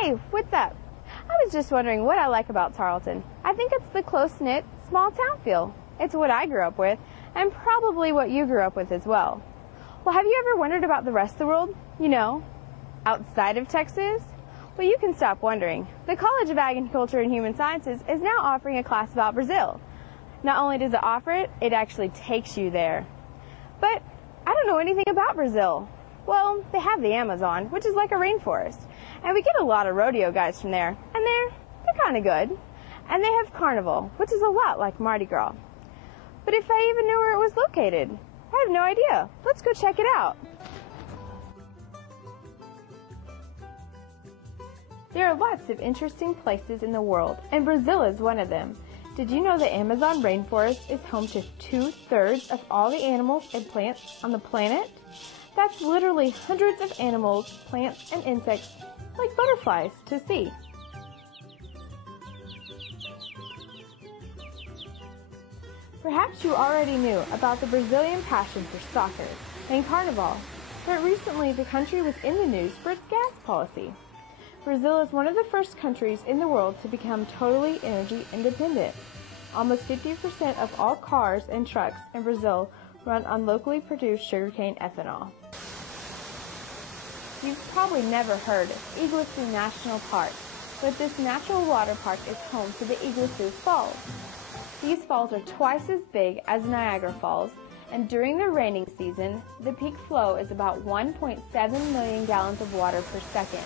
Hey, what's up? I was just wondering what I like about Tarleton. I think it's the close-knit, small town feel. It's what I grew up with, and probably what you grew up with as well. Well, have you ever wondered about the rest of the world? You know, outside of Texas? Well, you can stop wondering. The College of Agriculture and Human Sciences is now offering a class about Brazil. Not only does it offer it, it actually takes you there. But I don't know anything about Brazil. Well, they have the Amazon, which is like a rainforest. And we get a lot of rodeo guys from there, and they're kind of good. And they have Carnival, which is a lot like Mardi Gras. But if I even knew where it was located, I have no idea. Let's go check it out. There are lots of interesting places in the world, and Brazil is one of them. Did you know the Amazon rainforest is home to 2/3 of all the animals and plants on the planet? That's literally hundreds of animals, plants, and insects, like butterflies, to see. Perhaps you already knew about the Brazilian passion for soccer and Carnival, but recently the country was in the news for its gas policy. Brazil is one of the first countries in the world to become totally energy independent. Almost 50% of all cars and trucks in Brazil run on locally produced sugarcane ethanol. You've probably never heard of Iguaçu National Park, but this natural water park is home to the Iguaçu Falls. These falls are twice as big as Niagara Falls, and during the raining season, the peak flow is about 1.7 million gallons of water per second.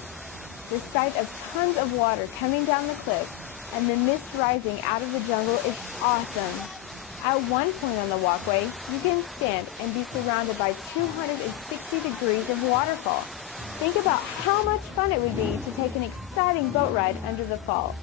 The sight of tons of water coming down the cliff and the mist rising out of the jungle is awesome. At one point on the walkway, you can stand and be surrounded by 260 degrees of waterfall. Think about how much fun it would be to take an exciting boat ride under the falls.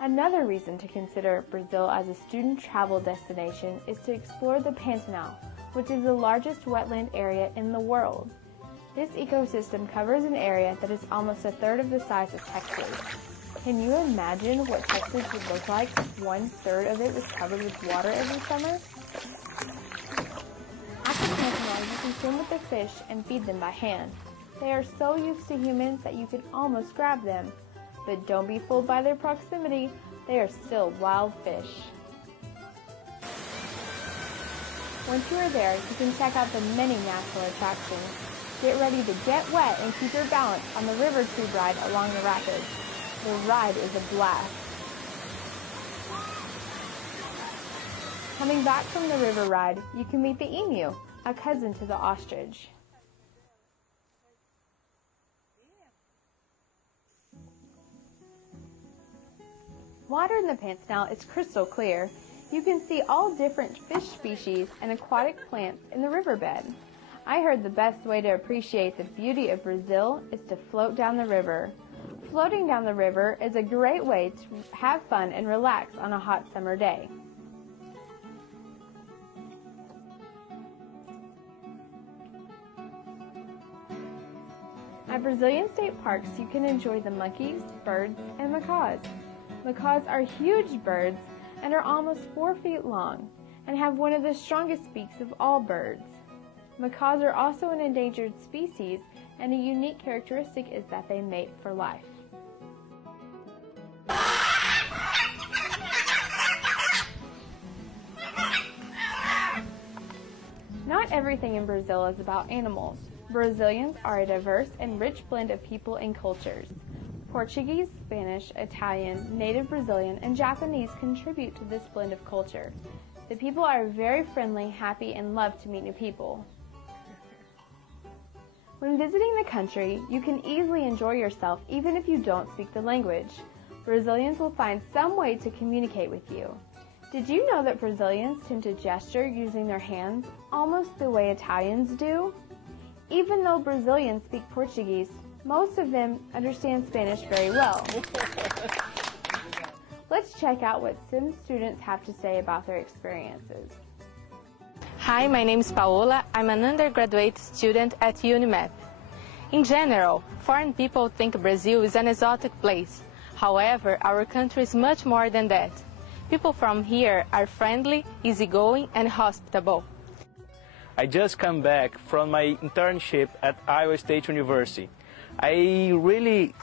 Another reason to consider Brazil as a student travel destination is to explore the Pantanal, which is the largest wetland area in the world. This ecosystem covers an area that is almost 1/3 of the size of Texas. Can you imagine what Texas would look like if 1/3 of it was covered with water every summer? At the Pantanal, you can swim with the fish and feed them by hand. They are so used to humans that you can almost grab them. But don't be fooled by their proximity, they are still wild fish. Once you are there, you can check out the many natural attractions. Get ready to get wet and keep your balance on the river tube ride along the rapids. The ride is a blast. Coming back from the river ride, you can meet the emu, a cousin to the ostrich. Water in the Pantanal is crystal clear. You can see all different fish species and aquatic plants in the riverbed. I heard the best way to appreciate the beauty of Brazil is to float down the river. Floating down the river is a great way to have fun and relax on a hot summer day. At Brazilian state parks, you can enjoy the monkeys, birds, and macaws. Macaws are huge birds and are almost 4 feet long and have one of the strongest beaks of all birds. Macaws are also an endangered species, and a unique characteristic is that they mate for life. Not everything in Brazil is about animals. Brazilians are a diverse and rich blend of people and cultures. Portuguese, Spanish, Italian, native Brazilian, and Japanese contribute to this blend of culture. The people are very friendly, happy, and love to meet new people. When visiting the country, you can easily enjoy yourself even if you don't speak the language. Brazilians will find some way to communicate with you. Did you know that Brazilians tend to gesture using their hands almost the way Italians do? Even though Brazilians speak Portuguese, most of them understand Spanish very well. Let's check out what some students have to say about their experiences. Hi, my name is Paola. I'm an undergraduate student at UNIMEP. In general, foreign people think Brazil is an exotic place, However, our country is much more than that. People from here are friendly, easygoing, and hospitable. I just come back from my internship at Iowa State University. I really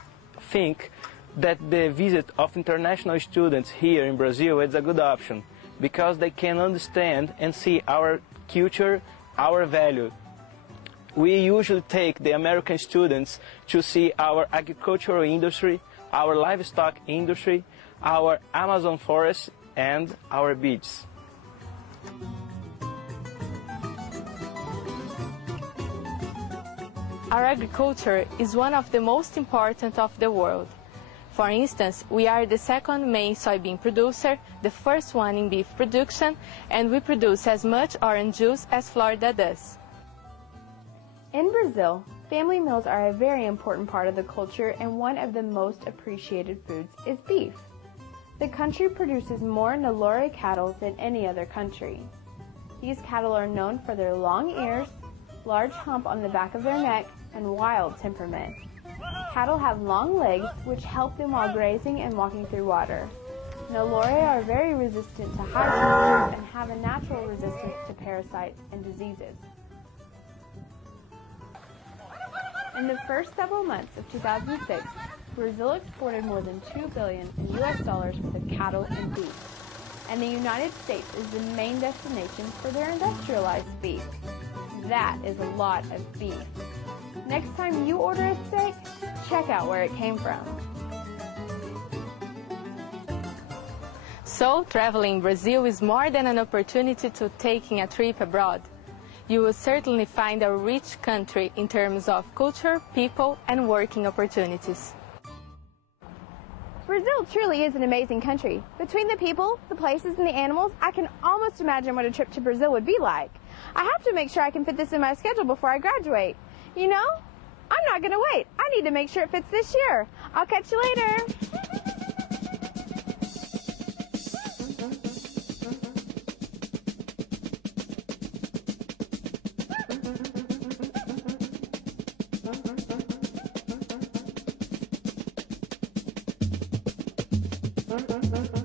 think that the visit of international students here in Brazil is a good option because they can understand and see our culture, our value. We usually take the American students to see our agricultural industry, our livestock industry, our Amazon forest, and our beaches. Our agriculture is one of the most important of the world. For instance, we are the second main soybean producer, the first one in beef production, and we produce as much orange juice as Florida does. In Brazil, family meals are a very important part of the culture, and one of the most appreciated foods is beef. The country produces more Nelore cattle than any other country. These cattle are known for their long ears, large hump on the back of their neck, and wild temperament. Cattle have long legs, which help them while grazing and walking through water. Nelore are very resistant to high temperatures and have a natural resistance to parasites and diseases. In the first several months of 2006, Brazil exported more than $2 billion in US dollars worth of cattle and beef, and the United States is the main destination for their industrialized beef. That is a lot of beef. Next time you order a steak, check out where it came from. So, traveling in Brazil is more than an opportunity to taking a trip abroad. You will certainly find a rich country in terms of culture, people, and working opportunities. Brazil truly is an amazing country. Between the people, the places, and the animals, I can almost imagine what a trip to Brazil would be like. I have to make sure I can fit this in my schedule before I graduate. You know, I'm not going to wait. I need to make sure it fits this year. I'll catch you later. Mm-hmm.